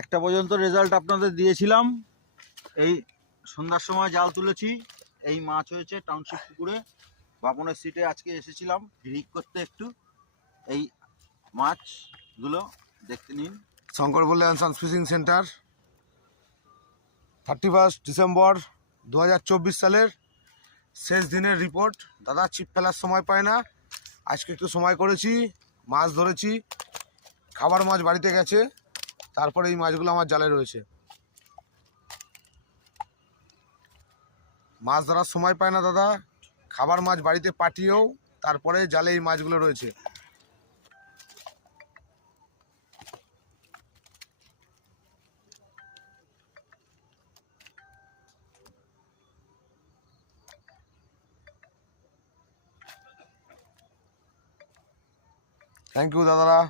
একটা পর্যন্ত রেজাল্ট আপনাদের দিয়েছিলাম। এই সন্ধ্যার সময় জাল তুলেছি, এই মাছ হয়েছে টাউনশিপ পুকুরে। বাপনের সিটে আজকে এসেছিলাম ভিড় করতে একটু, এই মাছগুলো দেখতে নিন। শঙ্কর বললেন সানফিশিং সেন্টার 31 ডিসেম্বর 2024 সালের শেষ দিনের রিপোর্ট। দাদা ছিপ ফেলার সময় পায় না, আজকে একটু সময় করেছি, মাছ ধরেছি। খাবার মাছ বাড়িতে গেছে, তারপরে এই মাছগুলো আমার জালে রয়েছে। মাছ ধরার সময় পায় না দাদা, খাবার মাছ বাড়িতে পাঠিয়েও তারপরে জালে এই মাছগুলো রয়েছে। থ্যাংক ইউ দাদারা।